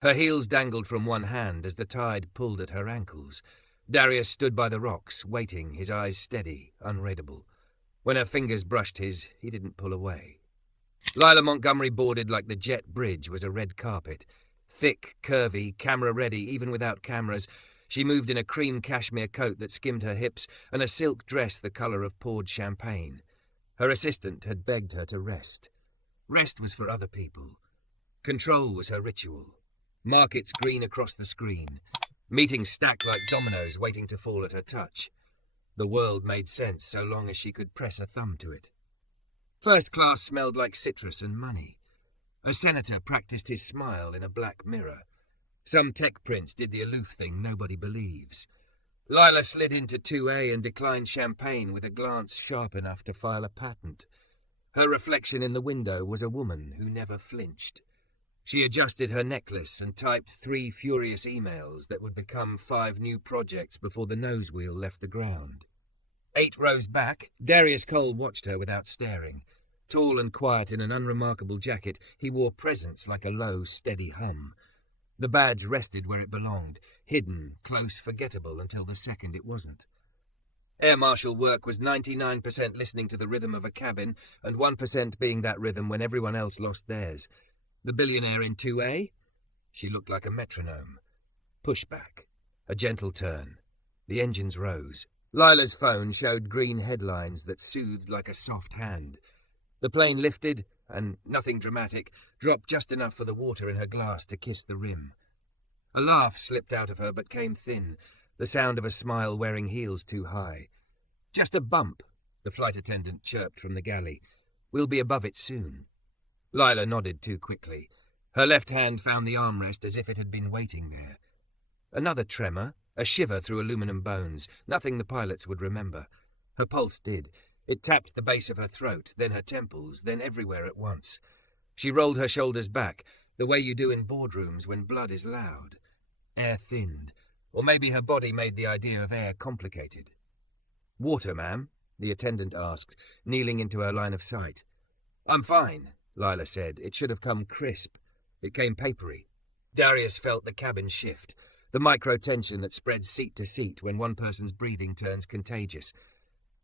Her heels dangled from one hand as the tide pulled at her ankles. Darius stood by the rocks, waiting, his eyes steady, unreadable. When her fingers brushed his, he didn't pull away. Lila Montgomery boarded like the jet bridge was a red carpet. Thick, curvy, camera-ready, even without cameras, she moved in a cream cashmere coat that skimmed her hips and a silk dress the colour of poured champagne. Her assistant had begged her to rest. Rest was for other people. Control was her ritual. Markets green across the screen. Meetings stacked like dominoes waiting to fall at her touch. The world made sense so long as she could press a thumb to it. First class smelled like citrus and money. A senator practiced his smile in a black mirror. Some tech prince did the aloof thing nobody believes. Lila slid into 2A and declined champagne with a glance sharp enough to file a patent. Her reflection in the window was a woman who never flinched. She adjusted her necklace and typed 3 furious emails that would become 5 new projects before the nose wheel left the ground. 8 rows back, Darius Cole watched her without staring. Tall and quiet in an unremarkable jacket, he wore presence like a low, steady hum. The badge rested where it belonged, hidden, close, forgettable until the second it wasn't. Air Marshal work was 99% listening to the rhythm of a cabin and 1% being that rhythm when everyone else lost theirs. The Billionaire in 2A? She looked like a metronome. Pushback. A gentle turn. The engines rose. Lila's phone showed green headlines that soothed like a soft hand. The plane lifted, and, nothing dramatic, dropped just enough for the water in her glass to kiss the rim. A laugh slipped out of her but came thin, the sound of a smile wearing heels too high. Just a bump, the flight attendant chirped from the galley. We'll be above it soon. Lila nodded too quickly. Her left hand found the armrest as if it had been waiting there. Another tremor, a shiver through aluminum bones, nothing the pilots would remember. Her pulse did. It tapped the base of her throat, then her temples, then everywhere at once. She rolled her shoulders back, the way you do in boardrooms when blood is loud. Air thinned, or maybe her body made the idea of air complicated. "Water, ma'am?" the attendant asked, kneeling into her line of sight. "I'm fine," Lila said. It should have come crisp. It came papery. Darius felt the cabin shift, the micro-tension that spreads seat to seat when one person's breathing turns contagious.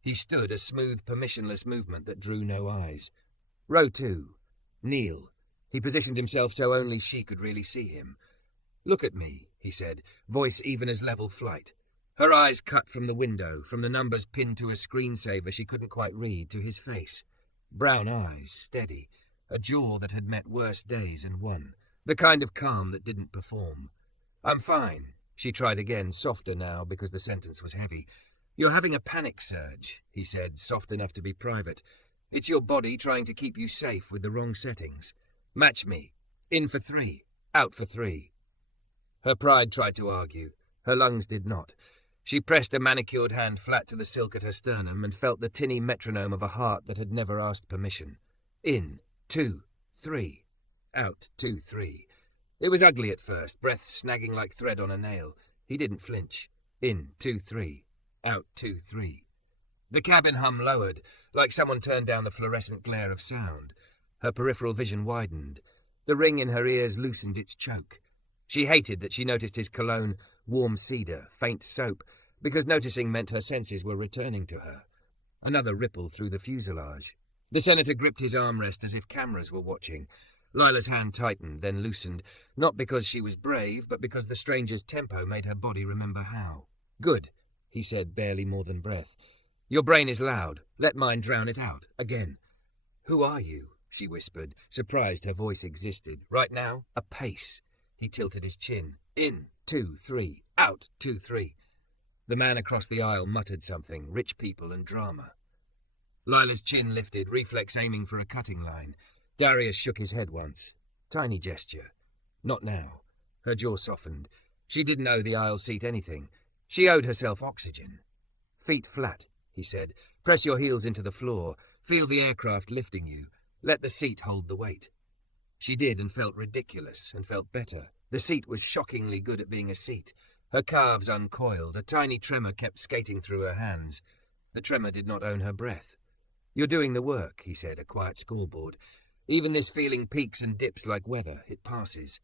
He stood, a smooth, permissionless movement that drew no eyes. Row 2. Kneel. He positioned himself so only she could really see him. "Look at me," he said, voice even as level flight. Her eyes cut from the window, from the numbers pinned to a screensaver she couldn't quite read, to his face. Brown eyes, steady, a jaw that had met worse days and won, the kind of calm that didn't perform. "I'm fine," she tried again, softer now because the sentence was heavy. "You're having a panic surge," he said, soft enough to be private. "It's your body trying to keep you safe with the wrong settings. Match me. In for 3. Out for 3. Her pride tried to argue. Her lungs did not. She pressed a manicured hand flat to the silk at her sternum and felt the tinny metronome of a heart that had never asked permission. In, 2, 3. Out, 2, 3. It was ugly at first, breath snagging like thread on a nail. He didn't flinch. In, 2, 3. Out, 2, 3. The cabin hum lowered, like someone turned down the fluorescent glare of sound. Her peripheral vision widened. The ring in her ears loosened its choke. She hated that she noticed his cologne, warm cedar, faint soap, because noticing meant her senses were returning to her. Another ripple through the fuselage. The senator gripped his armrest as if cameras were watching. Lila's hand tightened, then loosened, not because she was brave, but because the stranger's tempo made her body remember how. "Good," he said, barely more than breath. "Your brain is loud. Let mine drown it out. Again." "Who are you?" she whispered, surprised her voice existed. "Right now, a pace." He tilted his chin. "In, 2, 3. Out, 2, 3. The man across the aisle muttered something, rich people and drama. Lila's chin lifted, reflex aiming for a cutting line. Darius shook his head once. Tiny gesture. Not now. Her jaw softened. She didn't owe the aisle seat anything. She owed herself oxygen. "Feet flat," he said. "Press your heels into the floor. Feel the aircraft lifting you. Let the seat hold the weight." She did and felt ridiculous and felt better. The seat was shockingly good at being a seat. Her calves uncoiled. A tiny tremor kept skating through her hands. The tremor did not own her breath. "You're doing the work," he said, a quiet scoreboard. "Even this feeling peaks and dips like weather. It passes."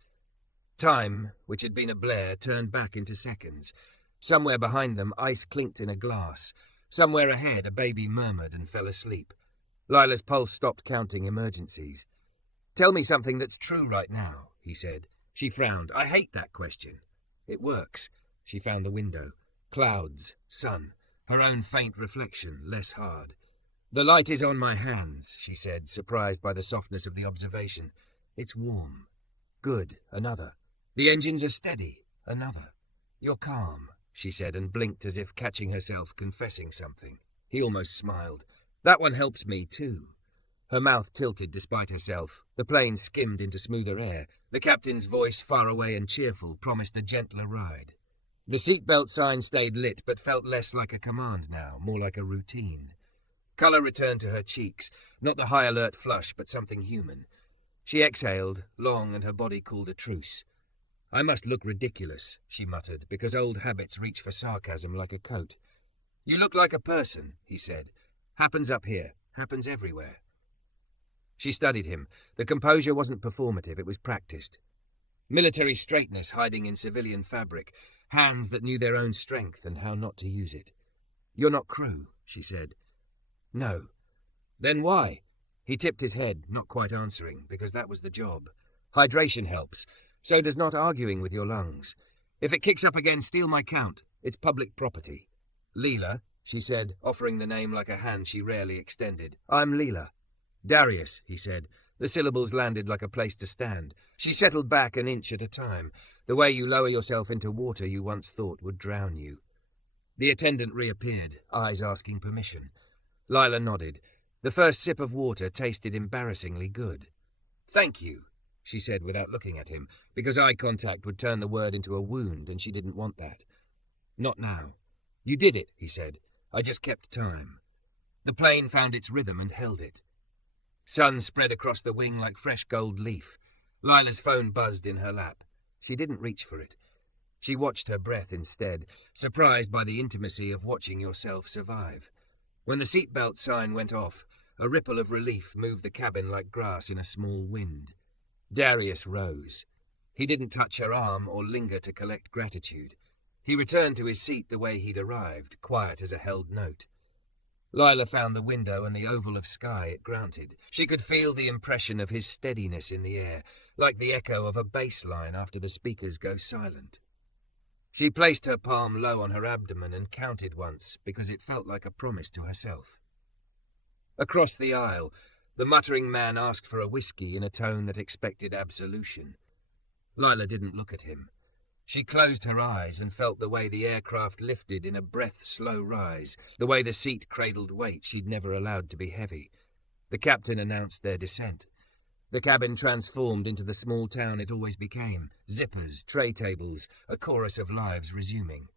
Time, which had been a blur, turned back into seconds. Somewhere behind them, ice clinked in a glass. Somewhere ahead, a baby murmured and fell asleep. Lila's pulse stopped counting emergencies. "Tell me something that's true right now," he said. She frowned. "I hate that question." "It works." She found the window. Clouds, sun, her own faint reflection, less hard. "The light is on my hands," she said, surprised by the softness of the observation. "It's warm." "Good." Another. "The engines are steady." Another. "You're calm," she said, and blinked as if catching herself confessing something. He almost smiled. "That one helps me, too." Her mouth tilted despite herself. The plane skimmed into smoother air. The captain's voice, far away and cheerful, promised a gentler ride. The seatbelt sign stayed lit, but felt less like a command now, more like a routine. Colour returned to her cheeks, not the high alert flush, but something human. She exhaled, long, and her body called a truce. "I must look ridiculous," she muttered, because old habits reach for sarcasm like a coat. "You look like a person," he said. "Happens up here, happens everywhere." She studied him. The composure wasn't performative, it was practiced. Military straightness hiding in civilian fabric, hands that knew their own strength and how not to use it. "You're not crew," she said. "No." "Then why?" He tipped his head, not quite answering, because that was the job. "Hydration helps. So does not arguing with your lungs. If it kicks up again, steal my count. It's public property." "Lila," she said, offering the name like a hand she rarely extended. "I'm Lila." "Darius," he said. The syllables landed like a place to stand. She settled back an inch at a time, the way you lower yourself into water you once thought would drown you. The attendant reappeared, eyes asking permission. Lila nodded. The first sip of water tasted embarrassingly good. "Thank you," she said without looking at him, because eye contact would turn the word into a wound, and she didn't want that. "Not now." "You did it," he said. "I just kept time." The plane found its rhythm and held it. Sun spread across the wing like fresh gold leaf. Lila's phone buzzed in her lap. She didn't reach for it. She watched her breath instead, surprised by the intimacy of watching yourself survive. When the seatbelt sign went off, a ripple of relief moved the cabin like grass in a small wind. Darius rose. He didn't touch her arm or linger to collect gratitude. He returned to his seat the way he'd arrived, quiet as a held note. Lila found the window and the oval of sky it granted. She could feel the impression of his steadiness in the air, like the echo of a bass line after the speakers go silent. She placed her palm low on her abdomen and counted once, because it felt like a promise to herself. Across the aisle, the muttering man asked for a whiskey in a tone that expected absolution. Lila didn't look at him. She closed her eyes and felt the way the aircraft lifted in a breath-slow rise, the way the seat cradled weight she'd never allowed to be heavy. The captain announced their descent. The cabin transformed into the small town it always became, zippers, tray tables, a chorus of lives resuming.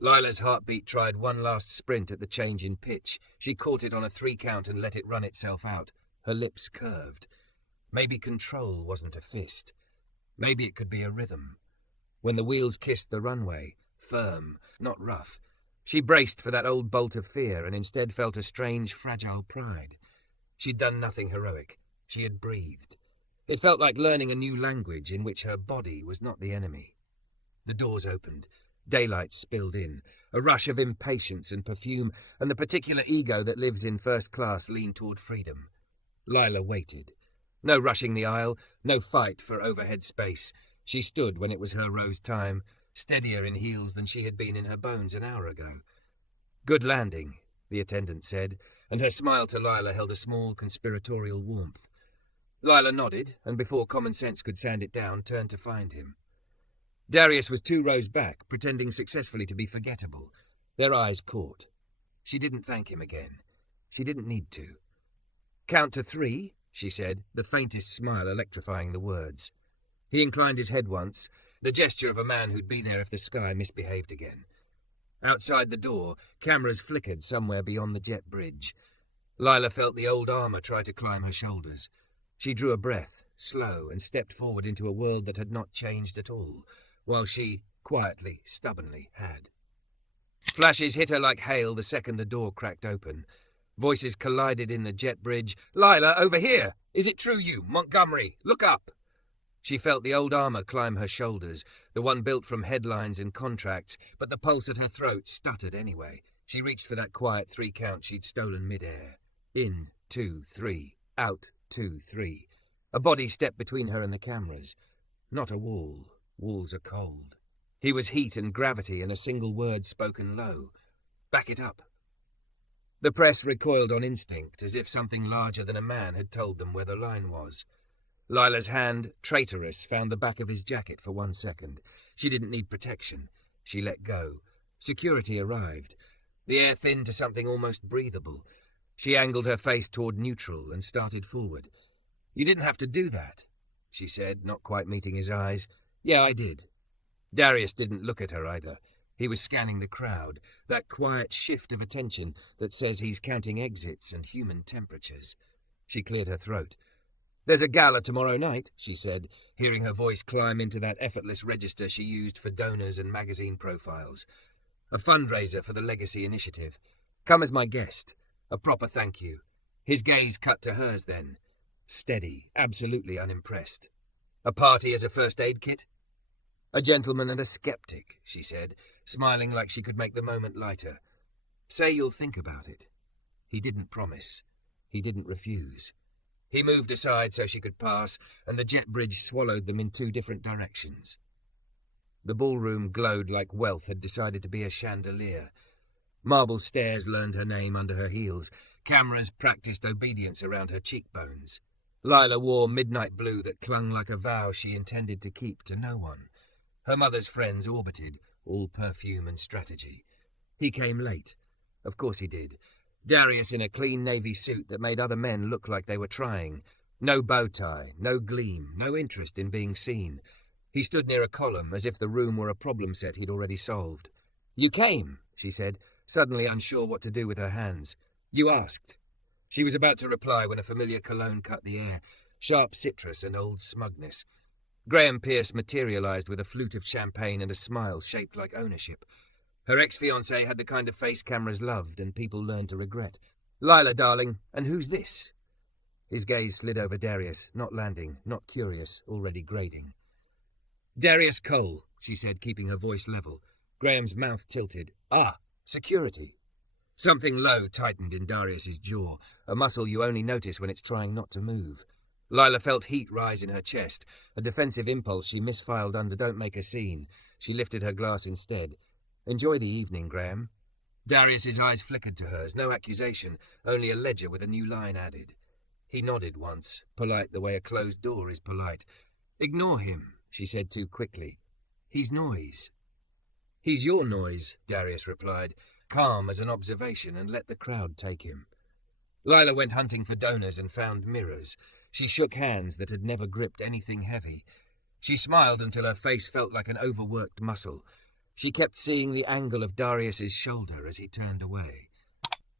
Lila's heartbeat tried one last sprint at the change in pitch. She caught it on a 3 count and let it run itself out. Her lips curved. Maybe control wasn't a fist. Maybe it could be a rhythm. When the wheels kissed the runway, firm, not rough, she braced for that old bolt of fear and instead felt a strange, fragile pride. She'd done nothing heroic. She had breathed. It felt like learning a new language in which her body was not the enemy. The doors opened. Daylight spilled in. A rush of impatience and perfume, and the particular ego that lives in first class leaned toward freedom. Lila waited. No rushing the aisle, no fight for overhead space. She stood when it was her rose time, steadier in heels than she had been in her bones an hour ago. "Good landing," the attendant said, and her smile to Lila held a small conspiratorial warmth. Lila nodded, and before common sense could sand it down, turned to find him. Darius was 2 rows back, pretending successfully to be forgettable. Their eyes caught. She didn't thank him again. She didn't need to. "Count to 3, she said, the faintest smile electrifying the words. He inclined his head once, the gesture of a man who'd be there if the sky misbehaved again. Outside the door, cameras flickered somewhere beyond the jet bridge. Lila felt the old armor try to climb her shoulders. She drew a breath, slow, and stepped forward into a world that had not changed at all, while she, quietly, stubbornly, had. Flashes hit her like hail the second the door cracked open. Voices collided in the jet bridge. "Lila, over here! Is it true you, Montgomery? Look up!" She felt the old armour climb her shoulders, the one built from headlines and contracts, but the pulse at her throat stuttered anyway. She reached for that quiet 3 count she'd stolen mid-air. In, 2, 3, out, 2, 3. A body stepped between her and the cameras. Not a wall. Walls are cold. He was heat and gravity and a single word spoken low. Back it up. The press recoiled on instinct, as if something larger than a man had told them where the line was. Lila's hand, traitorous, found the back of his jacket for 1 second. She didn't need protection. She let go. Security arrived. The air thinned to something almost breathable. She angled her face toward neutral and started forward. "You didn't have to do that," she said, not quite meeting his eyes. "Yeah, I did." Darius didn't look at her either. He was scanning the crowd, that quiet shift of attention that says he's counting exits and human temperatures. She cleared her throat. "There's a gala tomorrow night," she said, hearing her voice climb into that effortless register she used for donors and magazine profiles. "A fundraiser for the Legacy Initiative. Come as my guest. A proper thank you." His gaze cut to hers then. Steady, absolutely unimpressed. "A party as a first aid kit?" "A gentleman and a skeptic," she said, smiling like she could make the moment lighter. "Say you'll think about it." He didn't promise. He didn't refuse. He moved aside so she could pass, and the jet bridge swallowed them in 2 different directions. The ballroom glowed like wealth had decided to be a chandelier. Marble stairs learned her name under her heels. Cameras practiced obedience around her cheekbones. Lila wore midnight blue that clung like a vow she intended to keep to no one. Her mother's friends orbited, all perfume and strategy. He came late. Of course he did. Darius in a clean navy suit that made other men look like they were trying. No bow tie, no gleam, no interest in being seen. He stood near a column as if the room were a problem set he'd already solved. "You came," she said, suddenly unsure what to do with her hands. "You asked." She was about to reply when a familiar cologne cut the air, sharp citrus and old smugness. Graham Pierce materialized with a flute of champagne and a smile shaped like ownership. Her ex-fiancé had the kind of face cameras loved and people learned to regret. "Lila, darling, and who's this?" His gaze slid over Darius, not landing, not curious, already grading. "Darius Cole," she said, keeping her voice level. Graham's mouth tilted. "Ah, security." Something low tightened in Darius's jaw, a muscle you only notice when it's trying not to move. Lila felt heat rise in her chest, a defensive impulse she misfiled under "Don't make a scene." She lifted her glass instead. "Enjoy the evening, Graham." Darius's eyes flickered to hers, no accusation, only a ledger with a new line added. He nodded once, polite the way a closed door is polite. "Ignore him," she said too quickly. "He's noise." "He's your noise," Darius replied, calm as an observation, and let the crowd take him. Lila went hunting for donors and found mirrors. She shook hands that had never gripped anything heavy. She smiled until her face felt like an overworked muscle. She kept seeing the angle of Darius's shoulder as he turned away.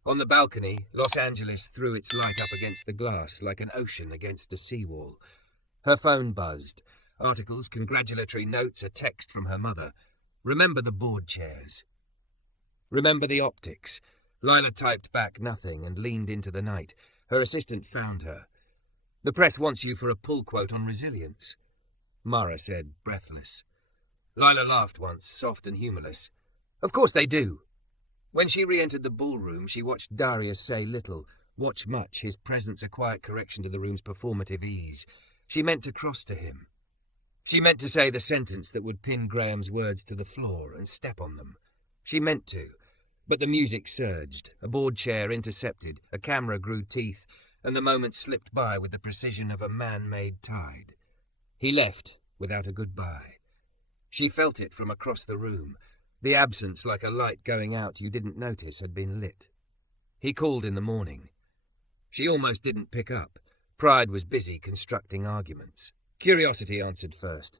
On the balcony, Los Angeles threw its light up against the glass like an ocean against a seawall. Her phone buzzed. Articles, congratulatory notes, a text from her mother. "Remember the board chairs. Remember the optics." Lila typed back nothing and leaned into the night. Her assistant found her. "The press wants you for a pull quote on resilience," Mara said, breathless. Lila laughed once, soft and humorless. "Of course they do." When she re-entered the ballroom, she watched Darius say little, watch much, his presence a quiet correction to the room's performative ease. She meant to cross to him. She meant to say the sentence that would pin Graham's words to the floor and step on them. She meant to, but the music surged, a board chair intercepted, a camera grew teeth, and the moment slipped by with the precision of a man-made tide. He left without a goodbye. She felt it from across the room. The absence, like a light going out you didn't notice, had been lit. He called in the morning. She almost didn't pick up. Pride was busy constructing arguments. Curiosity answered first.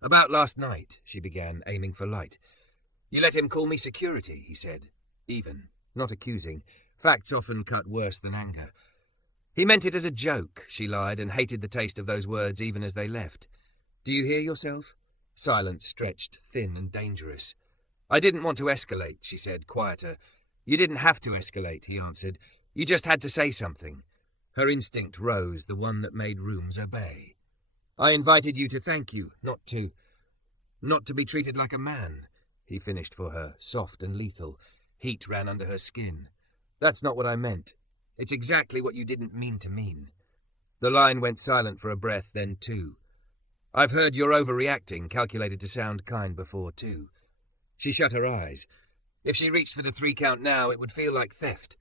"About last night," she began, aiming for light. "You let him call me security," he said. Even, not accusing. Facts often cut worse than anger. "He meant it as a joke," she lied, and hated the taste of those words even as they left. "Do you hear yourself?" Silence stretched, thin and dangerous. "I didn't want to escalate," she said, quieter. "You didn't have to escalate," he answered. "You just had to say something." Her instinct rose, the one that made rooms obey. I invited you to thank you, not to be treated like a man, he finished for her, soft and lethal. Heat ran under her skin. That's not what I meant. It's exactly what you didn't mean to mean. The line went silent for a breath, then two. I've heard you're overreacting, calculated to sound kind before, too. She shut her eyes. If she reached for the 3 count now, it would feel like theft.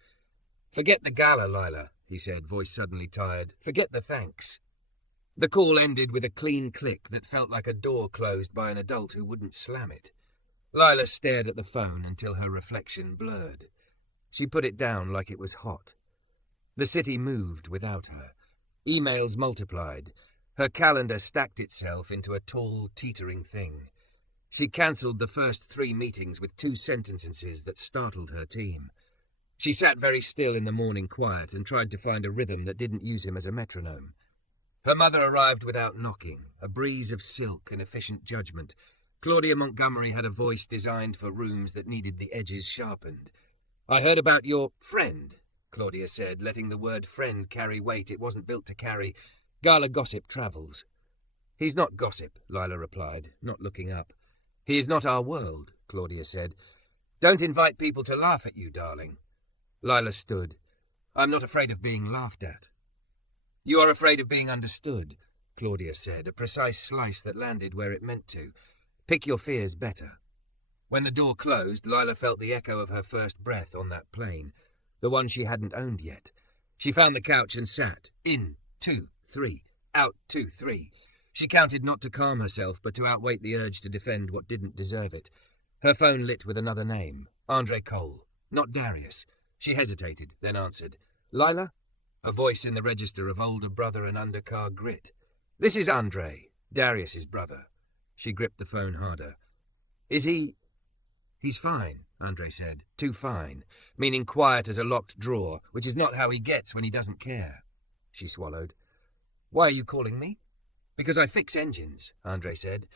Forget the Gala, Lila, he said, voice suddenly tired. Forget the thanks. The call ended with a clean click that felt like a door closed by an adult who wouldn't slam it. Lila stared at the phone until her reflection blurred. She put it down like it was hot. The city moved without her. Emails multiplied. Her calendar stacked itself into a tall, teetering thing. She cancelled the first 3 meetings with 2 sentences that startled her team. She sat very still in the morning quiet and tried to find a rhythm that didn't use him as a metronome. Her mother arrived without knocking, a breeze of silk and efficient judgment. Claudia Montgomery had a voice designed for rooms that needed the edges sharpened. I heard about your friend, Claudia said, letting the word friend carry weight it wasn't built to carry. Gala gossip travels. He's not gossip, Lila replied, not looking up. He is not our world, Claudia said. Don't invite people to laugh at you, darling. Lila stood. I'm not afraid of being laughed at. You are afraid of being understood, Claudia said, a precise slice that landed where it meant to. Pick your fears better. When the door closed, Lila felt the echo of her first breath on that plane, the one she hadn't owned yet. She found the couch and sat. In, 2, 3, out, 2, 3. She counted not to calm herself, but to outweight the urge to defend what didn't deserve it. Her phone lit with another name, Andre Cole, not Darius. She hesitated, then answered. Lila? A voice in the register of older brother and undercar grit. This is Andre, Darius's brother. She gripped the phone harder. Is he... He's fine, Andre said. Too fine, meaning quiet as a locked drawer, which is not how he gets when he doesn't care. She swallowed. Why are you calling me? Because I fix engines, Andre said,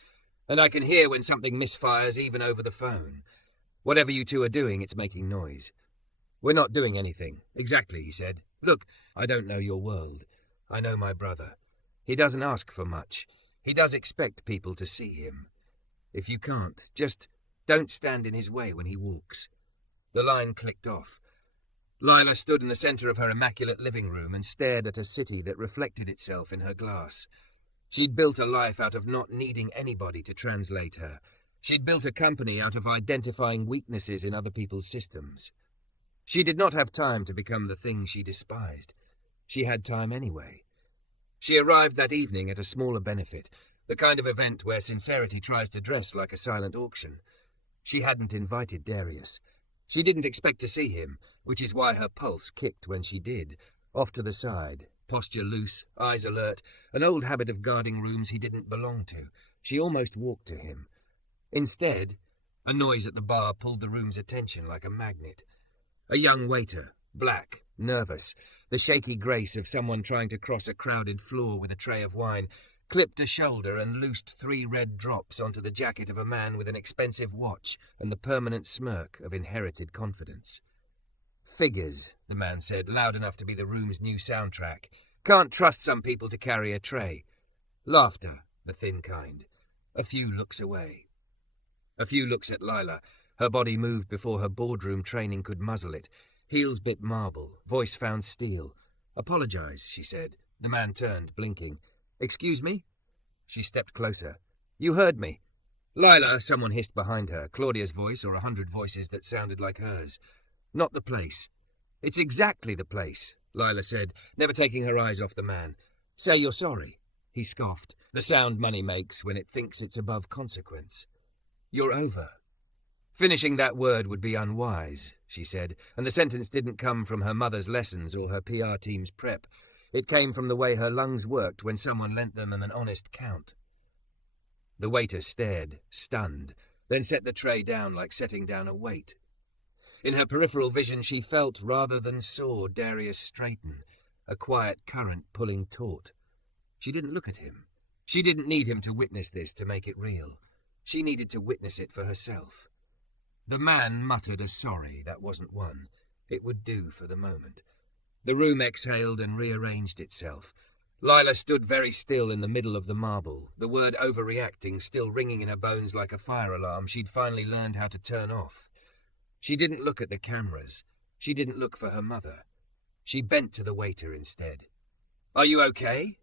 and I can hear when something misfires even over the phone. Whatever you two are doing, it's making noise. We're not doing anything. Exactly, he said. Look, I don't know your world. I know my brother. He doesn't ask for much. He does expect people to see him. If you can't, just don't stand in his way when he walks. The line clicked off. Lila stood in the center of her immaculate living room and stared at a city that reflected itself in her glass. She'd built a life out of not needing anybody to translate her. She'd built a company out of identifying weaknesses in other people's systems. She did not have time to become the thing she despised. She had time anyway. She arrived that evening at a smaller benefit, the kind of event where sincerity tries to dress like a silent auction. She hadn't invited Darius. She didn't expect to see him, which is why her pulse kicked when she did, off to the side, posture loose, eyes alert, an old habit of guarding rooms he didn't belong to. She almost walked to him. Instead, a noise at the bar pulled the room's attention like a magnet. A young waiter, black, nervous, the shaky grace of someone trying to cross a crowded floor with a tray of wine, clipped a shoulder and loosed 3 red drops onto the jacket of a man with an expensive watch and the permanent smirk of inherited confidence. Figures, the man said, loud enough to be the room's new soundtrack. Can't trust some people to carry a tray. Laughter, the thin kind. A few looks away. A few looks at Lila. Her body moved before her boardroom training could muzzle it. Heels bit marble, voice found steel. Apologize, she said. The man turned, blinking. Excuse me? She stepped closer. You heard me. Lila, someone hissed behind her, Claudia's voice or 100 voices that sounded like hers. Not the place. It's exactly the place, Lila said, never taking her eyes off the man. Say you're sorry. He scoffed, the sound money makes when it thinks it's above consequence. You're over. Finishing that word would be unwise, she said, and the sentence didn't come from her mother's lessons or her PR team's prep. It came from the way her lungs worked when someone lent them an honest count. The waiter stared, stunned, then set the tray down like setting down a weight. In her peripheral vision she felt rather than saw Darius straighten, a quiet current pulling taut. She didn't look at him. She didn't need him to witness this to make it real. She needed to witness it for herself. The man muttered a sorry that wasn't one. It would do for the moment. The room exhaled and rearranged itself. Lila stood very still in the middle of the marble, the word overreacting still ringing in her bones like a fire alarm she'd finally learned how to turn off. She didn't look at the cameras. She didn't look for her mother. She bent to the waiter instead. "Are you okay?"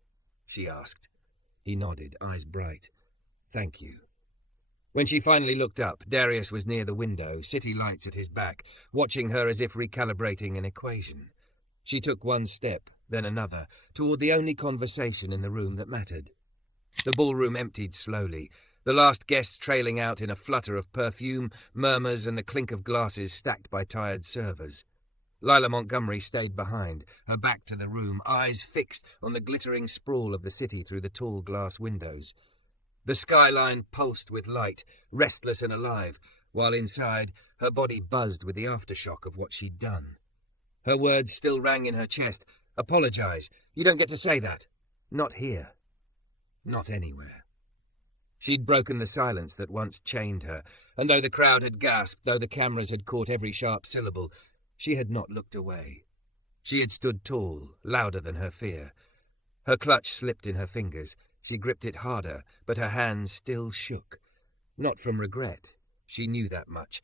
she asked. He nodded, eyes bright. "Thank you." When she finally looked up, Darius was near the window, city lights at his back, watching her as if recalibrating an equation. She took one step, then another, toward the only conversation in the room that mattered. The ballroom emptied slowly, the last guests trailing out in a flutter of perfume, murmurs, and the clink of glasses stacked by tired servers. Lila Montgomery stayed behind, her back to the room, eyes fixed on the glittering sprawl of the city through the tall glass windows. The skyline pulsed with light, restless and alive, while inside, her body buzzed with the aftershock of what she'd done. Her words still rang in her chest. "Apologize. You don't get to say that. Not here. Not anywhere." She'd broken the silence that once chained her, and though the crowd had gasped, though the cameras had caught every sharp syllable, she had not looked away. She had stood tall, louder than her fear. Her clutch slipped in her fingers. She gripped it harder, but her hands still shook. Not from regret. She knew that much.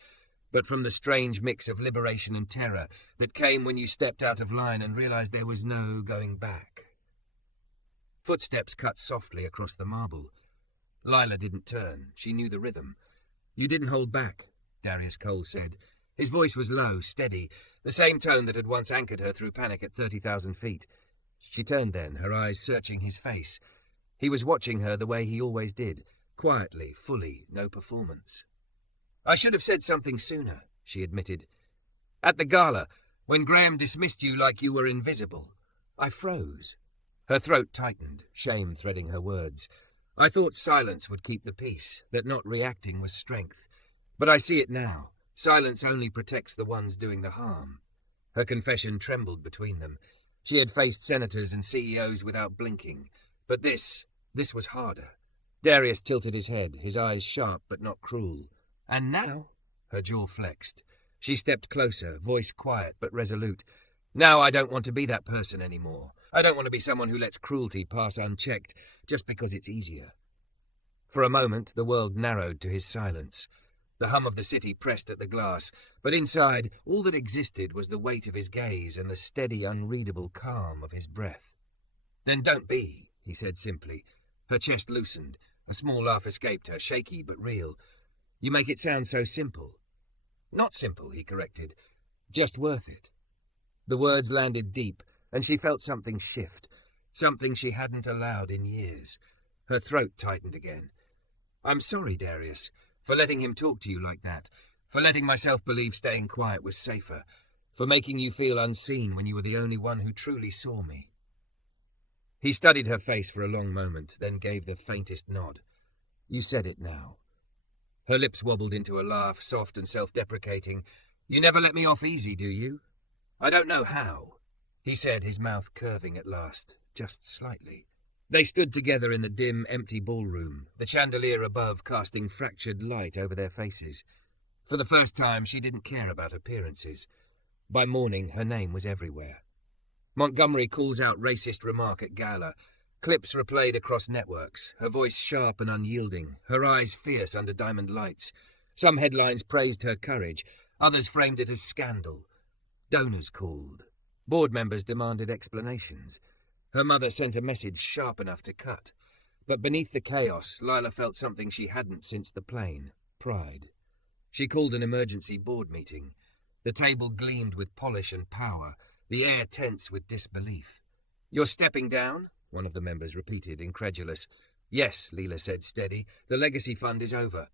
But from the strange mix of liberation and terror that came when you stepped out of line and realized there was no going back. Footsteps cut softly across the marble. Lila didn't turn. She knew the rhythm. "You didn't hold back," Darius Cole said. His voice was low, steady, the same tone that had once anchored her through panic at 30,000 feet. She turned then, her eyes searching his face. He was watching her the way he always did, quietly, fully, no performance. "I should have said something sooner," she admitted. "At the Gala, when Graham dismissed you like you were invisible, I froze." Her throat tightened, shame threading her words. "I thought silence would keep the peace, that not reacting was strength. But I see it now. Silence only protects the ones doing the harm." Her confession trembled between them. She had faced senators and CEOs without blinking. But this was harder. Darius tilted his head, his eyes sharp but not cruel. "And now?" Her jaw flexed. She stepped closer, voice quiet but resolute. "Now I don't want to be that person anymore. I don't want to be someone who lets cruelty pass unchecked just because it's easier." For a moment, the world narrowed to his silence. The hum of the city pressed at the glass, but inside, all that existed was the weight of his gaze and the steady, unreadable calm of his breath. "Then don't be," he said simply. Her chest loosened. A small laugh escaped her, shaky but real. "You make it sound so simple." "Not simple," he corrected. "Just worth it." The words landed deep, and she felt something shift, something she hadn't allowed in years. Her throat tightened again. "I'm sorry, Darius, for letting him talk to you like that, for letting myself believe staying quiet was safer, for making you feel unseen when you were the only one who truly saw me." He studied her face for a long moment, then gave the faintest nod. "You said it now." Her lips wobbled into a laugh, soft and self-deprecating. "You never let me off easy, do you?" "I don't know how," he said, his mouth curving at last, just slightly. They stood together in the dim, empty ballroom, the chandelier above casting fractured light over their faces. For the first time, she didn't care about appearances. By morning, her name was everywhere. Montgomery calls out racist remark at Gala. Clips replayed across networks, her voice sharp and unyielding, her eyes fierce under diamond lights. Some headlines praised her courage, others framed it as scandal. Donors called. Board members demanded explanations. Her mother sent a message sharp enough to cut. But beneath the chaos, Lila felt something she hadn't since the plane. Pride. She called an emergency board meeting. The table gleamed with polish and power, the air tense with disbelief. "You're stepping down?" one of the members repeated, incredulous. "Yes," Lila said, steady. "The legacy fund is over."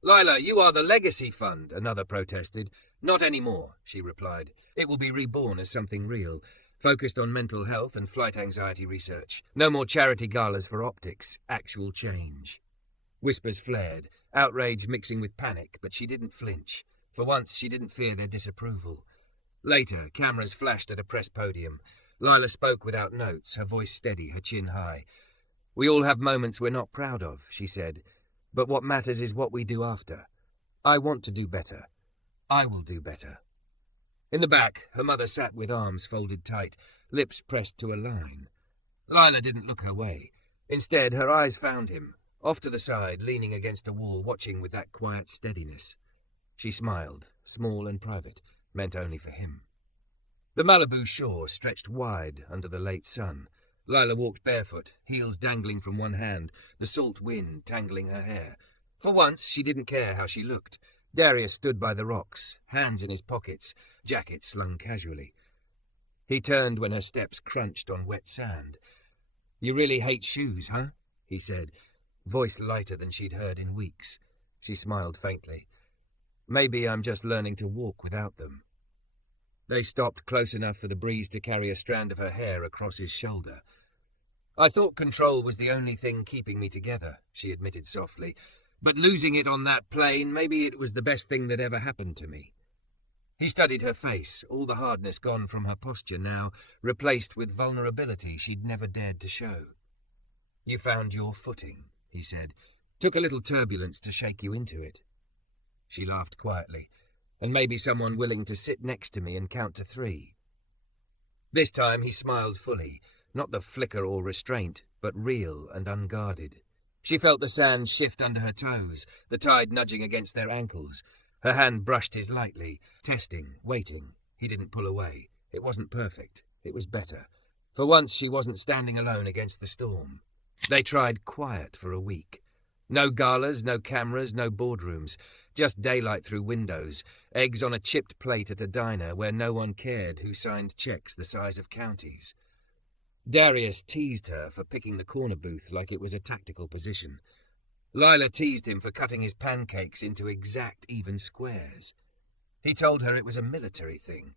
"Lila, you are the legacy fund," another protested. "Not anymore," she replied. "It will be reborn as something real, focused on mental health and flight anxiety research. No more charity galas for optics. Actual change." Whispers flared, outrage mixing with panic, but she didn't flinch. For once, she didn't fear their disapproval. Later, cameras flashed at a press podium. Lila spoke without notes, her voice steady, her chin high. "We all have moments we're not proud of," she said. "But what matters is what we do after. I want to do better. I will do better." In the back, her mother sat with arms folded tight, lips pressed to a line. Lila didn't look her way. Instead, her eyes found him, off to the side, leaning against a wall, watching with that quiet steadiness. She smiled, small and private, meant only for him. The Malibu shore stretched wide under the late sun. Lila walked barefoot, heels dangling from one hand, the salt wind tangling her hair. For once, she didn't care how she looked. Darius stood by the rocks, hands in his pockets, jacket slung casually. He turned when her steps crunched on wet sand. "You really hate shoes, huh?" he said, voice lighter than she'd heard in weeks. She smiled faintly. "Maybe I'm just learning to walk without them." They stopped close enough for the breeze to carry a strand of her hair across his shoulder. "I thought control was the only thing keeping me together," she admitted softly. "But losing it on that plane, maybe it was the best thing that ever happened to me." He studied her face, all the hardness gone from her posture now, replaced with vulnerability she'd never dared to show. "You found your footing," he said. "Took a little turbulence to shake you into it." She laughed quietly. "And maybe someone willing to sit next to me and count to 3. This time he smiled fully, not the flicker or restraint, but real and unguarded. She felt the sand shift under her toes, the tide nudging against their ankles. Her hand brushed his lightly, testing, waiting. He didn't pull away. It wasn't perfect. It was better. For once she wasn't standing alone against the storm. They tried quiet for a week. No galas, no cameras, no boardrooms. Just daylight through windows, eggs on a chipped plate at a diner where no one cared who signed checks the size of counties. Darius teased her for picking the corner booth like it was a tactical position. Lila teased him for cutting his pancakes into exact even squares. He told her it was a military thing.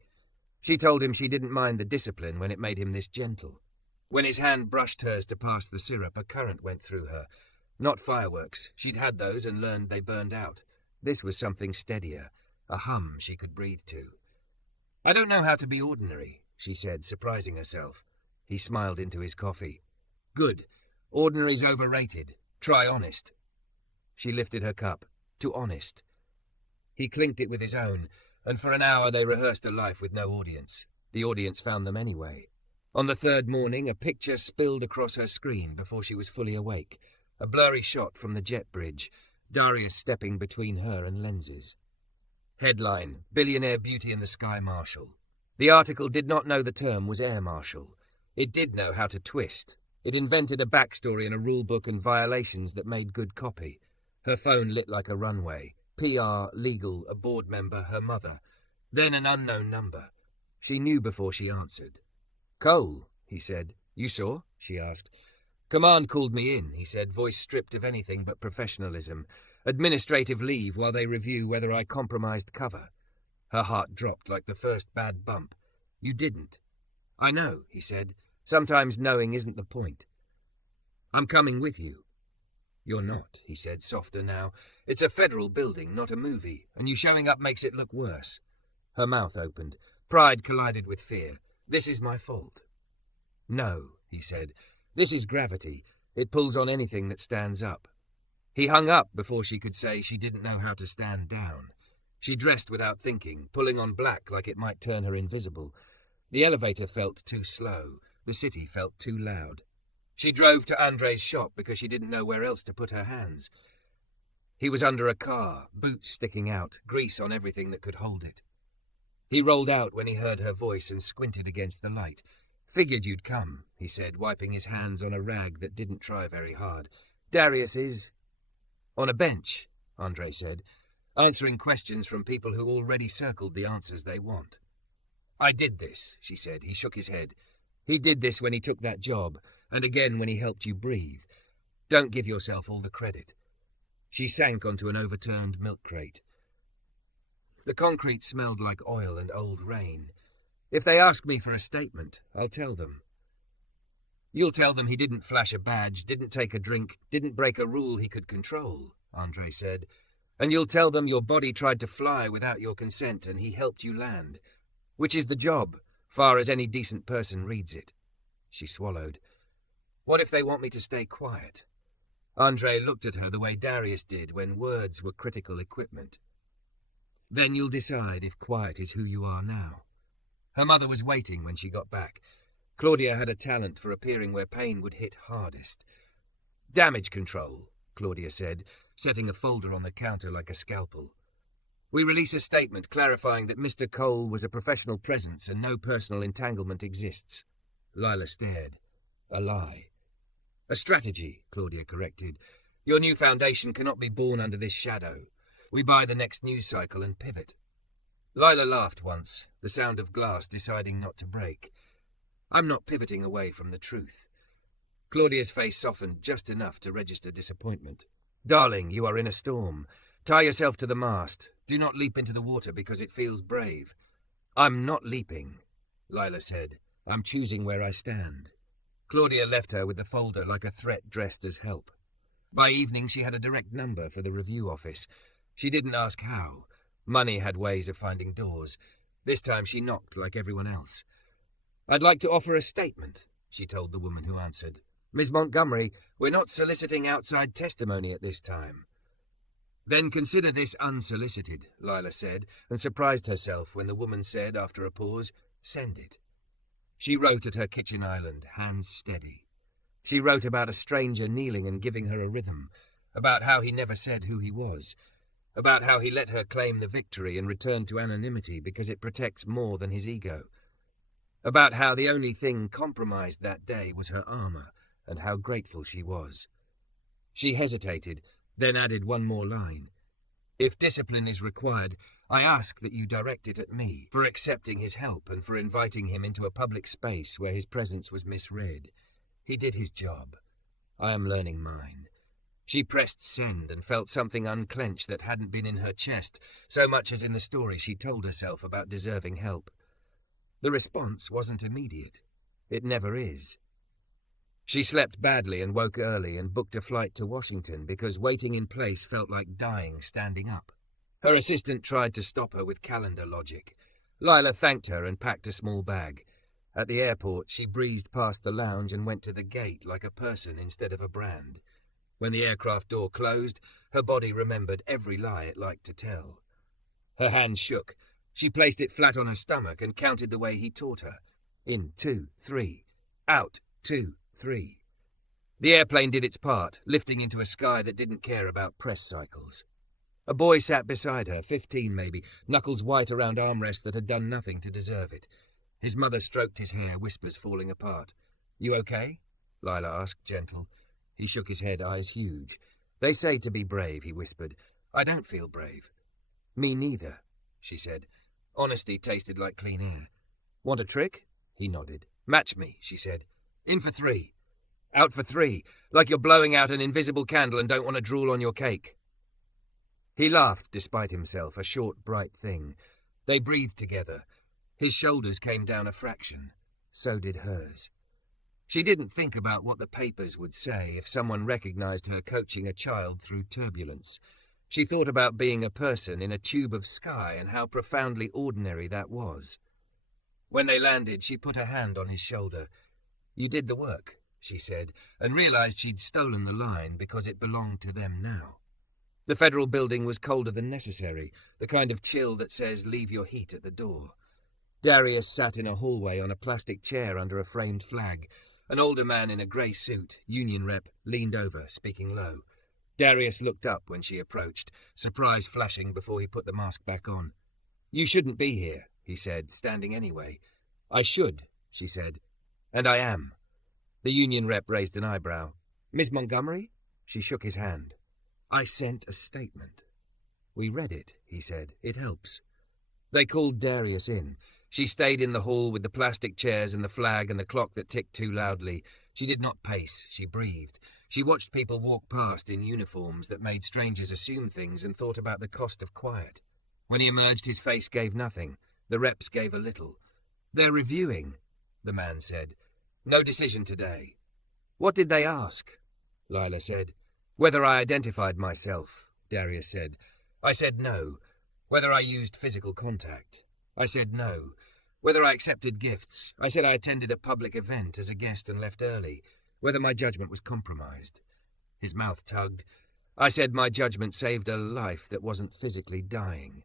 She told him she didn't mind the discipline when it made him this gentle. When his hand brushed hers to pass the syrup, a current went through her. Not fireworks. She'd had those and learned they burned out. This was something steadier, a hum she could breathe to. "I don't know how to be ordinary," she said, surprising herself. He smiled into his coffee. "Good. Ordinary's overrated. Try honest." She lifted her cup. "To honest." He clinked it with his own, and for an hour they rehearsed a life with no audience. The audience found them anyway. On the third morning, a picture spilled across her screen before she was fully awake. A blurry shot from the jet bridge, Darius stepping between her and lenses. Headline: Billionaire Beauty in the Sky Marshal. The article did not know the term was Air Marshal. It did know how to twist. It invented a backstory and a rulebook and violations that made good copy. Her phone lit like a runway. PR, legal, a board member, her mother. Then an unknown number. She knew before she answered. "Cole," he said. "You saw?" she asked. "Command called me in," he said, voice stripped of anything but professionalism. "Administrative leave while they review whether I compromised cover." Her heart dropped like the first bad bump. "You didn't." "I know," he said. "Sometimes knowing isn't the point." "I'm coming with you." "You're not," he said, softer now. "It's a federal building, not a movie, and you showing up makes it look worse." Her mouth opened. Pride collided with fear. "This is my fault." "No," he said. "This is gravity. It pulls on anything that stands up." He hung up before she could say she didn't know how to stand down. She dressed without thinking, pulling on black like it might turn her invisible. The elevator felt too slow. The city felt too loud. She drove to Andre's shop because she didn't know where else to put her hands. He was under a car, boots sticking out, grease on everything that could hold it. He rolled out when he heard her voice and squinted against the light. "Figured you'd come," he said, wiping his hands on a rag that didn't try very hard. "Darius is—" "On a bench," Andre said, answering questions from people who already circled the answers they want. "I did this," she said. He shook his head. "He did this when he took that job, and again when he helped you breathe. Don't give yourself all the credit." She sank onto an overturned milk crate. The concrete smelled like oil and old rain. "If they ask me for a statement, I'll tell them." "You'll tell them he didn't flash a badge, didn't take a drink, didn't break a rule he could control," Andre said. "And you'll tell them your body tried to fly without your consent and he helped you land. Which is the job, far as any decent person reads it." She swallowed. "What if they want me to stay quiet?" Andre looked at her the way Darius did when words were critical equipment. "Then you'll decide if quiet is who you are now." Her mother was waiting when she got back. Claudia had a talent for appearing where pain would hit hardest. "Damage control," Claudia said, setting a folder on the counter like a scalpel. "We release a statement clarifying that Mr. Cole was a professional presence and no personal entanglement exists." Lila stared. "A lie." "A strategy," Claudia corrected. "Your new foundation cannot be born under this shadow. We buy the next news cycle and pivot." Lila laughed once, the sound of glass deciding not to break. "I'm not pivoting away from the truth." Claudia's face softened just enough to register disappointment. "Darling, you are in a storm. Tie yourself to the mast. Do not leap into the water because it feels brave." "I'm not leaping," Lila said. "I'm choosing where I stand." Claudia left her with the folder like a threat dressed as help. By evening she had a direct number for the review office. She didn't ask how. Money had ways of finding doors. This time she knocked like everyone else. "I'd like to offer a statement," she told the woman who answered. "Miss Montgomery, we're not soliciting outside testimony at this time." "Then consider this unsolicited," Lila said, and surprised herself when the woman said, after a pause, "Send it." She wrote at her kitchen island, hands steady. She wrote about a stranger kneeling and giving her a rhythm, about how he never said who he was, about how he let her claim the victory and return to anonymity because it protects more than his ego, about how the only thing compromised that day was her armor, and how grateful she was. She hesitated, then added one more line. "If discipline is required, I ask that you direct it at me, for accepting his help and for inviting him into a public space where his presence was misread. He did his job. I am learning mine." She pressed send and felt something unclench that hadn't been in her chest so much as in the story she told herself about deserving help. The response wasn't immediate. It never is. She slept badly and woke early and booked a flight to Washington because waiting in place felt like dying standing up. Her assistant tried to stop her with calendar logic. Lila thanked her and packed a small bag. At the airport, she breezed past the lounge and went to the gate like a person instead of a brand. When the aircraft door closed, her body remembered every lie it liked to tell. Her hand shook. She placed it flat on her stomach and counted the way he taught her. In 2, 3. Out 2, 3. The airplane did its part, lifting into a sky that didn't care about press cycles. A boy sat beside her, 15 maybe, knuckles white around armrests that had done nothing to deserve it. His mother stroked his hair, whispers falling apart. "You okay?" Lila asked, gentle. He shook his head, eyes huge. "They say to be brave," he whispered. "I don't feel brave." "Me neither," she said. Honesty tasted like clean air. "Want a trick?" He nodded. "Match me," she said. "In for 3. Out for 3, like you're blowing out an invisible candle and don't want to drool on your cake." He laughed despite himself, a short, bright thing. They breathed together. His shoulders came down a fraction. So did hers. She didn't think about what the papers would say if someone recognized her coaching a child through turbulence. She thought about being a person in a tube of sky and how profoundly ordinary that was. When they landed, she put her hand on his shoulder. "You did the work," she said, and realized she'd stolen the line because it belonged to them now. The federal building was colder than necessary, the kind of chill that says leave your heat at the door. Darius sat in a hallway on a plastic chair under a framed flag. An older man in a grey suit, union rep, leaned over, speaking low. Darius looked up when she approached, surprise flashing before he put the mask back on. "You shouldn't be here," he said, standing anyway. "I should," she said. "And I am." The union rep raised an eyebrow. "Miss Montgomery?" She shook his hand. "I sent a statement." "We read it," he said. "It helps." They called Darius in. She stayed in the hall with the plastic chairs and the flag and the clock that ticked too loudly. She did not pace, she breathed. She watched people walk past in uniforms that made strangers assume things and thought about the cost of quiet. When he emerged, his face gave nothing. The reps gave a little. "They're reviewing," the man said. "No decision today." "What did they ask?" Lila said. "Whether I identified myself," Darius said. "I said no. Whether I used physical contact. I said no. Whether I accepted gifts. I said I attended a public event as a guest and left early. Whether my judgment was compromised." His mouth tugged. "I said my judgment saved a life that wasn't physically dying."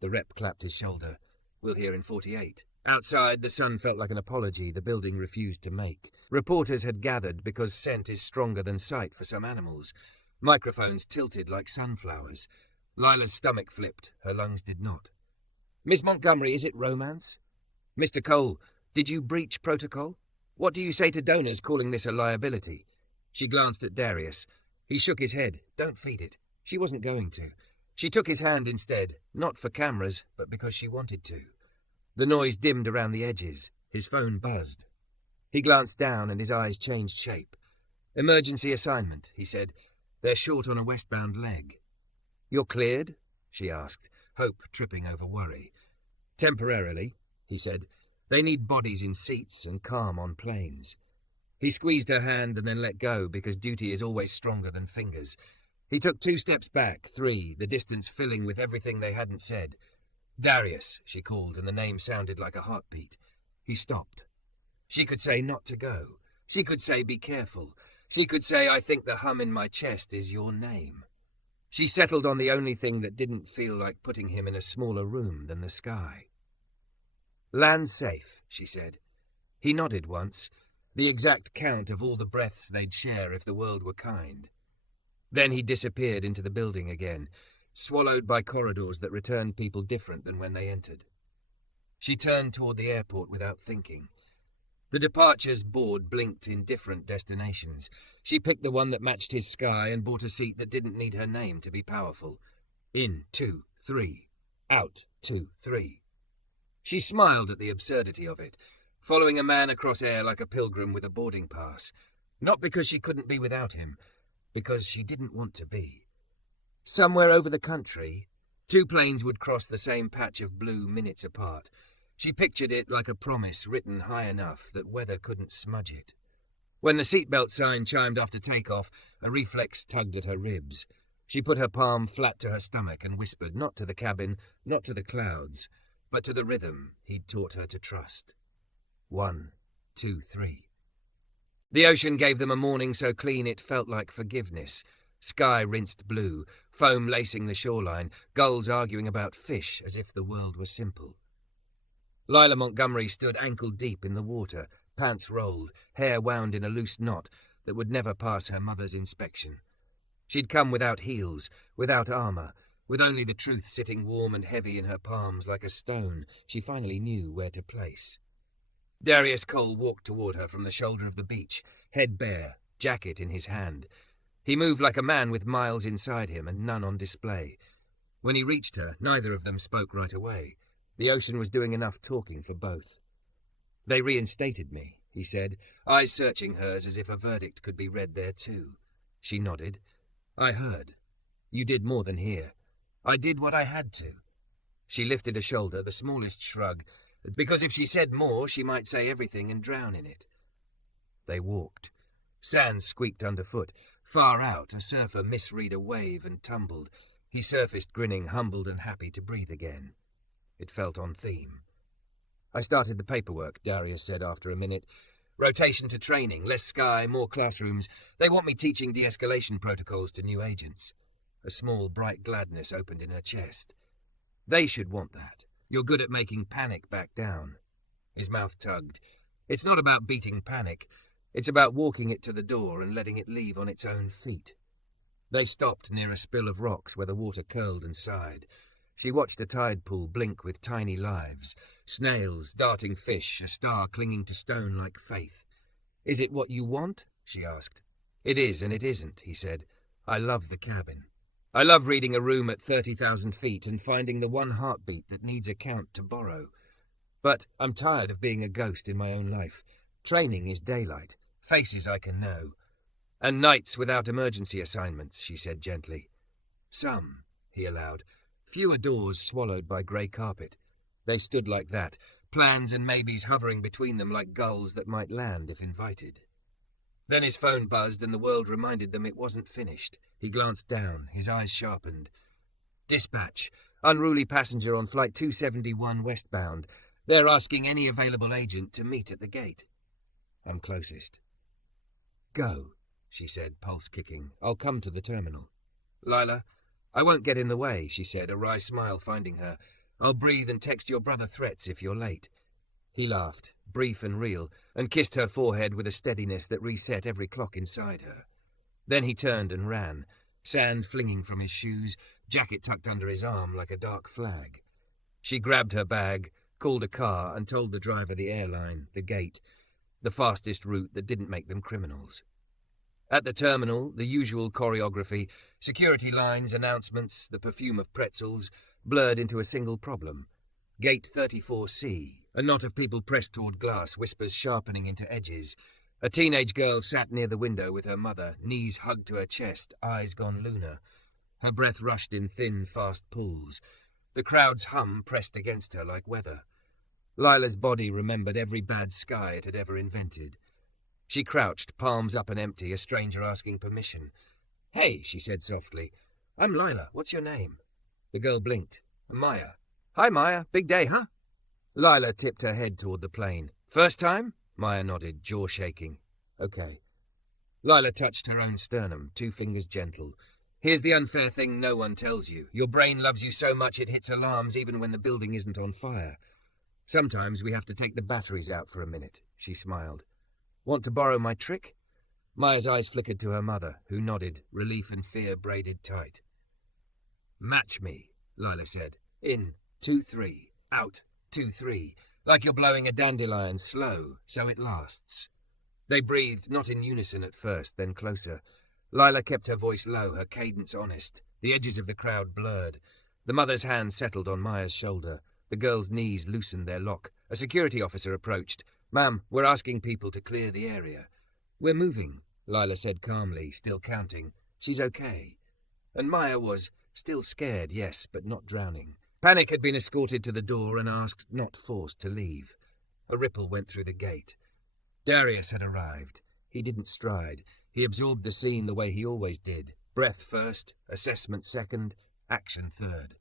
The rep clapped his shoulder. "We'll hear in 48. Outside, the sun felt like an apology the building refused to make. Reporters had gathered because scent is stronger than sight for some animals. Microphones tilted like sunflowers. Lila's stomach flipped. Her lungs did not. "Miss Montgomery, is it romance?" "Mr. Cole, did you breach protocol? What do you say to donors calling this a liability?" She glanced at Darius. He shook his head. Don't feed it. She wasn't going to. She took his hand instead, not for cameras, but because she wanted to. The noise dimmed around the edges. His phone buzzed. He glanced down and his eyes changed shape. "Emergency assignment," he said. "They're short on a westbound leg." "You're cleared?" she asked, hope tripping over worry. "Temporarily," he said. "They need bodies in seats and calm on planes." He squeezed her hand and then let go because duty is always stronger than fingers. He took 2 steps back, 3, the distance filling with everything they hadn't said. "Darius," she called, and the name sounded like a heartbeat. He stopped. She could say not to go. She could say be careful. She could say I think the hum in my chest is your name. She settled on the only thing that didn't feel like putting him in a smaller room than the sky. "Land safe," she said. He nodded once, the exact count of all the breaths they'd share if the world were kind. Then he disappeared into the building again, swallowed by corridors that returned people different than when they entered. She turned toward the airport without thinking. The departures board blinked in different destinations. She picked the one that matched his sky and bought a seat that didn't need her name to be powerful. In 2, 3. Out 2, 3. She smiled at the absurdity of it, following a man across air like a pilgrim with a boarding pass. Not because she couldn't be without him, because she didn't want to be. Somewhere over the country, 2 planes would cross the same patch of blue minutes apart. She pictured it like a promise written high enough that weather couldn't smudge it. When the seatbelt sign chimed after takeoff, a reflex tugged at her ribs. She put her palm flat to her stomach and whispered, not to the cabin, not to the clouds, but to the rhythm he'd taught her to trust. 1, 2, 3. The ocean gave them a morning so clean it felt like forgiveness. Sky rinsed blue, foam lacing the shoreline, gulls arguing about fish as if the world were simple. Lila Montgomery stood ankle-deep in the water, pants rolled, hair wound in a loose knot that would never pass her mother's inspection. She'd come without heels, without armor, with only the truth sitting warm and heavy in her palms like a stone she finally knew where to place. Darius Cole walked toward her from the shoulder of the beach, head bare, jacket in his hand. He moved like a man with miles inside him and none on display. When he reached her, neither of them spoke right away. The ocean was doing enough talking for both. "They reinstated me," he said, eyes searching hers as if a verdict could be read there too. She nodded. "I heard. You did more than hear. I did what I had to." She lifted a shoulder, the smallest shrug, because if she said more, she might say everything and drown in it. They walked. Sand squeaked underfoot. Far out, a surfer misread a wave and tumbled. He surfaced grinning, humbled and happy to breathe again. It felt on theme. "I started the paperwork," Darius said after a minute. "Rotation to training, less sky, more classrooms. They want me teaching de-escalation protocols to new agents." A small, bright gladness opened in her chest. "They should want that. You're good at making panic back down." His mouth tugged. "It's not about beating panic. It's about walking it to the door and letting it leave on its own feet." They stopped near a spill of rocks where the water curled and sighed. She watched a tide pool blink with tiny lives. Snails, darting fish, a star clinging to stone like faith. "Is it what you want?" she asked. "It is and it isn't," he said. "I love the cabin. I love reading a room at 30,000 feet and finding the one heartbeat that needs a count to borrow. But I'm tired of being a ghost in my own life. Training is daylight, faces I can know. And nights without emergency assignments," she said gently. "Some," he allowed. Fewer doors swallowed by grey carpet. They stood like that, plans and maybes hovering between them like gulls that might land if invited. Then his phone buzzed and the world reminded them it wasn't finished. He glanced down, his eyes sharpened. "Dispatch. Unruly passenger on flight 271 westbound. They're asking any available agent to meet at the gate." "I'm closest." "Go," she said, pulse kicking. "I'll come to the terminal." "Lila, I won't get in the way," she said, a wry smile finding her. "I'll breathe and text your brother threats if you're late." He laughed, brief and real, and kissed her forehead with a steadiness that reset every clock inside her. Then he turned and ran, sand flinging from his shoes, jacket tucked under his arm like a dark flag. She grabbed her bag, called a car, and told the driver the airline, the gate, the fastest route that didn't make them criminals. At the terminal, the usual choreography, security lines, announcements, the perfume of pretzels, blurred into a single problem. Gate 34C, a knot of people pressed toward glass, whispers sharpening into edges. A teenage girl sat near the window with her mother, knees hugged to her chest, eyes gone lunar. Her breath rushed in thin, fast pulls. The crowd's hum pressed against her like weather. Lila's body remembered every bad sky it had ever invented. She crouched, palms up and empty, a stranger asking permission. "Hey," she said softly. "I'm Lila. What's your name?" The girl blinked. "Maya." "Hi, Maya. Big day, huh?" Lila tipped her head toward the plane. "First time?" Maya nodded, jaw shaking. "Okay." Lila touched her own sternum, 2 fingers gentle. "Here's the unfair thing no one tells you. Your brain loves you so much it hits alarms even when the building isn't on fire. Sometimes we have to take the batteries out for a minute," she smiled. "Want to borrow my trick?" Maya's eyes flickered to her mother, who nodded, relief and fear braided tight. "Match me," Lila said. "In, 2-3, out, 2-3, like you're blowing a dandelion, slow, so it lasts." They breathed, not in unison at first, then closer. Lila kept her voice low, her cadence honest. The edges of the crowd blurred. The mother's hand settled on Maya's shoulder. The girl's knees loosened their lock. A security officer approached. "Ma'am, we're asking people to clear the area." "We're moving," Lila said calmly, still counting. "She's okay." And Maya was still scared, yes, but not drowning. Panic had been escorted to the door and asked, not forced, to leave. A ripple went through the gate. Darius had arrived. He didn't stride. He absorbed the scene the way he always did. Breath first, assessment second, action third.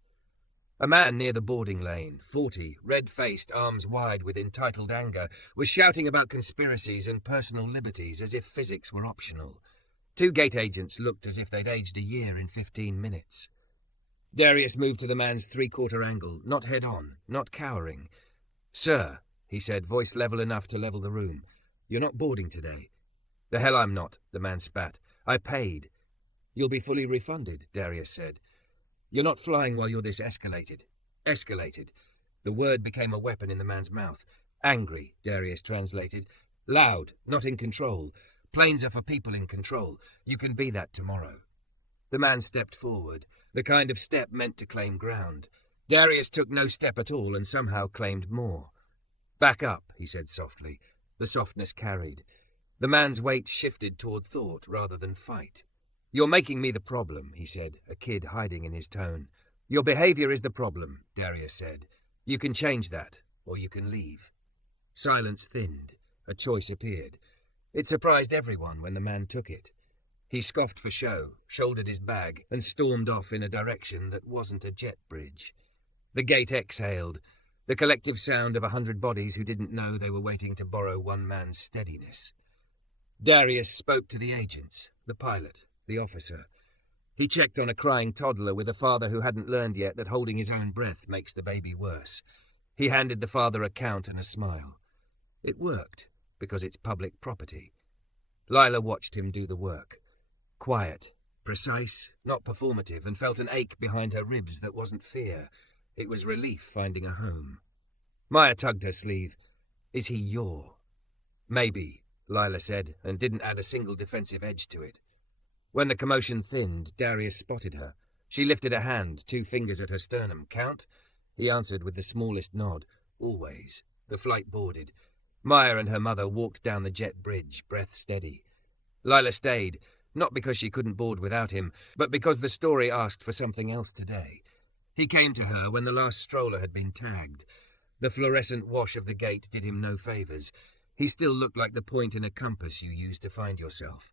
A man near the boarding lane, 40, red-faced, arms wide with entitled anger, was shouting about conspiracies and personal liberties as if physics were optional. 2 gate agents looked as if they'd aged a year in 15 minutes. Darius moved to the man's 3/4 angle, not head-on, not cowering. "Sir," he said, voice level enough to level the room, "you're not boarding today." "The hell I'm not," the man spat. "I paid." "You'll be fully refunded," Darius said. "You're not flying while you're this escalated." Escalated. The word became a weapon in the man's mouth. "Angry," Darius translated. "Loud, not in control. Planes are for people in control. You can be that tomorrow." The man stepped forward, the kind of step meant to claim ground. Darius took no step at all and somehow claimed more. "Back up," he said softly. The softness carried. The man's weight shifted toward thought rather than fight. "You're making me the problem," he said, a kid hiding in his tone. "Your behavior is the problem," Darius said. "You can change that, or you can leave." Silence thinned. A choice appeared. It surprised everyone when the man took it. He scoffed for show, shouldered his bag, and stormed off in a direction that wasn't a jet bridge. The gate exhaled, the collective sound of 100 bodies who didn't know they were waiting to borrow one man's steadiness. Darius spoke to the agents, the pilot, the officer. He checked on a crying toddler with a father who hadn't learned yet that holding his own breath makes the baby worse. He handed the father a count and a smile. It worked, because it's public property. Lila watched him do the work. Quiet, precise, not performative, and felt an ache behind her ribs that wasn't fear. It was relief finding a home. Maya tugged her sleeve. "Is he your?" "Maybe," Lila said, and didn't add a single defensive edge to it. When the commotion thinned, Darius spotted her. She lifted a hand, 2 fingers at her sternum. "Count?" He answered with the smallest nod. "Always." The flight boarded. Maya and her mother walked down the jet bridge, breath steady. Lila stayed, not because she couldn't board without him, but because the story asked for something else today. He came to her when the last stroller had been tagged. The fluorescent wash of the gate did him no favors. He still looked like the point in a compass you use to find yourself.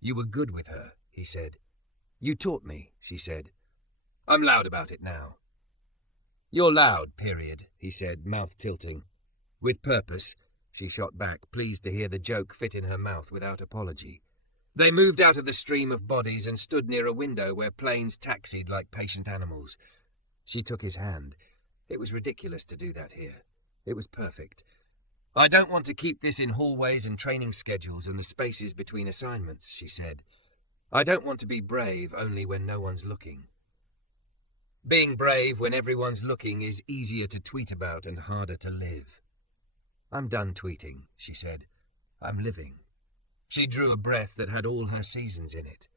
"You were good with her," he said. "You taught me," she said. "I'm loud about it now." "You're loud, period," he said, mouth tilting. "With purpose," she shot back, pleased to hear the joke fit in her mouth without apology. They moved out of the stream of bodies and stood near a window where planes taxied like patient animals. She took his hand. It was ridiculous to do that here. It was perfect. "I don't want to keep this in hallways and training schedules and the spaces between assignments," she said. "I don't want to be brave only when no one's looking. Being brave when everyone's looking is easier to tweet about and harder to live." "I'm done tweeting," she said. "I'm living." She drew a breath that had all her seasons in it.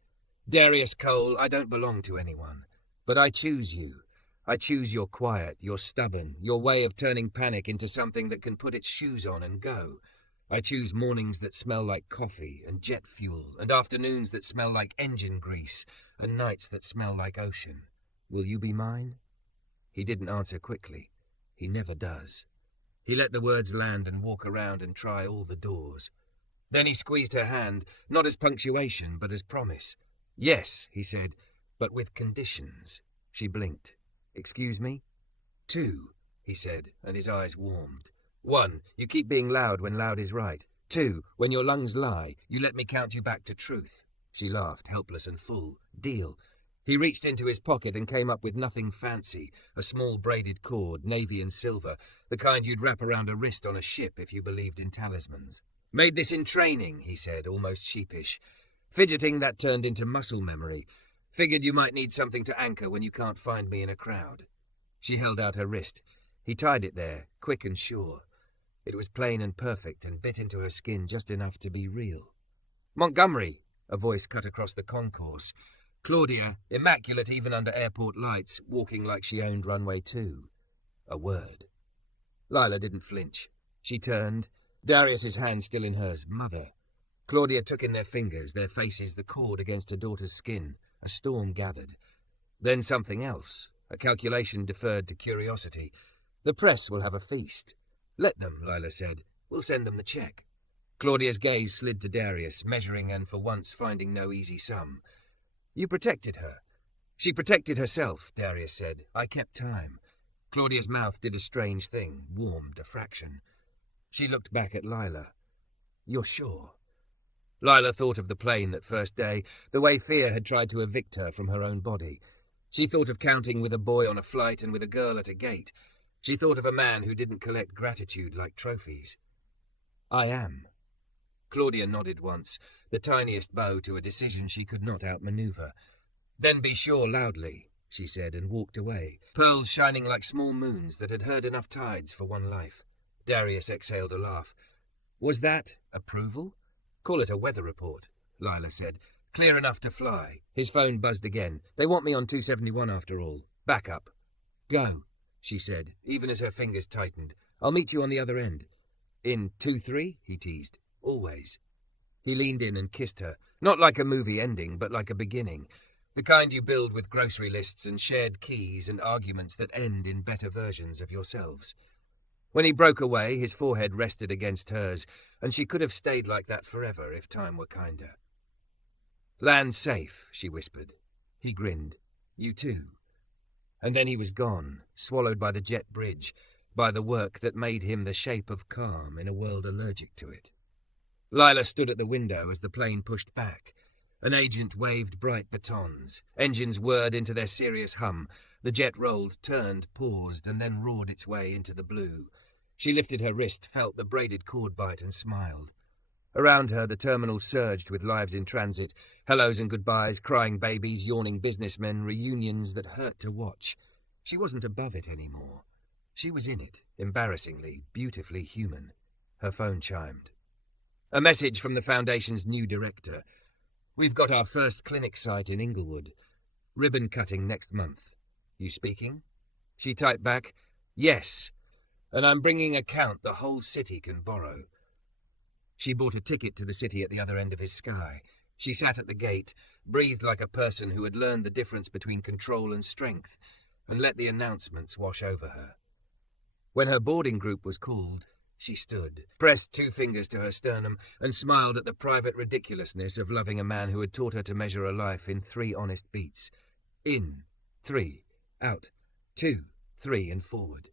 "Darius Cole, I don't belong to anyone, but I choose you. I choose your quiet, your stubborn, your way of turning panic into something that can put its shoes on and go. I choose mornings that smell like coffee and jet fuel, and afternoons that smell like engine grease, and nights that smell like ocean. Will you be mine?" He didn't answer quickly. He never does. He let the words land and walk around and try all the doors. Then he squeezed her hand, not as punctuation, but as promise. "Yes," he said, "but with conditions." She blinked. "Excuse me?" "2," he said, and his eyes warmed. "1, you keep being loud when loud is right. 2, when your lungs lie, you let me count you back to truth." She laughed, helpless and full. "Deal." He reached into his pocket and came up with nothing fancy, a small braided cord, navy and silver, the kind you'd wrap around a wrist on a ship if you believed in talismans. "Made this in training," he said, almost sheepish. "Fidgeting that turned into muscle memory. Figured you might need something to anchor when you can't find me in a crowd." She held out her wrist. He tied it there, quick and sure. It was plain and perfect and bit into her skin just enough to be real. "Montgomery," a voice cut across the concourse. Claudia, immaculate even under airport lights, walking like she owned runway 2. A word. Lila didn't flinch. She turned, Darius's hand still in hers. "Mother." Claudia took in their fingers, their faces the cord against her daughter's skin. A storm gathered. Then something else, a calculation deferred to curiosity. "The press will have a feast." "Let them," Lila said. "We'll send them the check." Claudia's gaze slid to Darius, measuring and for once finding no easy sum. "You protected her." "She protected herself," Darius said. "I kept time." Claudia's mouth did a strange thing, warmed a fraction. She looked back at Lila. "You're sure?" Lila thought of the plane that first day, the way fear had tried to evict her from her own body. She thought of counting with a boy on a flight and with a girl at a gate. She thought of a man who didn't collect gratitude like trophies. "I am." Claudia nodded once, the tiniest bow to a decision she could not outmaneuver. "Then be sure loudly," she said, and walked away, pearls shining like small moons that had heard enough tides for one life. Darius exhaled a laugh. "Was that approval?" "Call it a weather report," Lila said. "Clear enough to fly." His phone buzzed again. "They want me on 271 after all. Back up." "Go," she said, even as her fingers tightened. "I'll meet you on the other end." "In 2-3?" he teased. "Always." He leaned in and kissed her, not like a movie ending, but like a beginning. The kind you build with grocery lists and shared keys and arguments that end in better versions of yourselves. When he broke away, his forehead rested against hers, and she could have stayed like that forever if time were kinder. "Land safe," she whispered. He grinned. "You too." And then he was gone, swallowed by the jet bridge, by the work that made him the shape of calm in a world allergic to it. Lila stood at the window as the plane pushed back. An agent waved bright batons. Engines whirred into their serious hum. The jet rolled, turned, paused, and then roared its way into the blue. She lifted her wrist, felt the braided cord bite, and smiled. Around her, the terminal surged with lives in transit, hellos and goodbyes, crying babies, yawning businessmen, reunions that hurt to watch. She wasn't above it anymore. She was in it, embarrassingly, beautifully human. Her phone chimed. A message from the Foundation's new director. "We've got our first clinic site in Inglewood. Ribbon cutting next month. You speaking?" She typed back, "Yes. And I'm bringing a count the whole city can borrow." She bought a ticket to the city at the other end of his sky. She sat at the gate, breathed like a person who had learned the difference between control and strength, and let the announcements wash over her. When her boarding group was called, she stood, pressed 2 fingers to her sternum, and smiled at the private ridiculousness of loving a man who had taught her to measure a life in 3 honest beats. In, 3, out, 2, 3, and forward.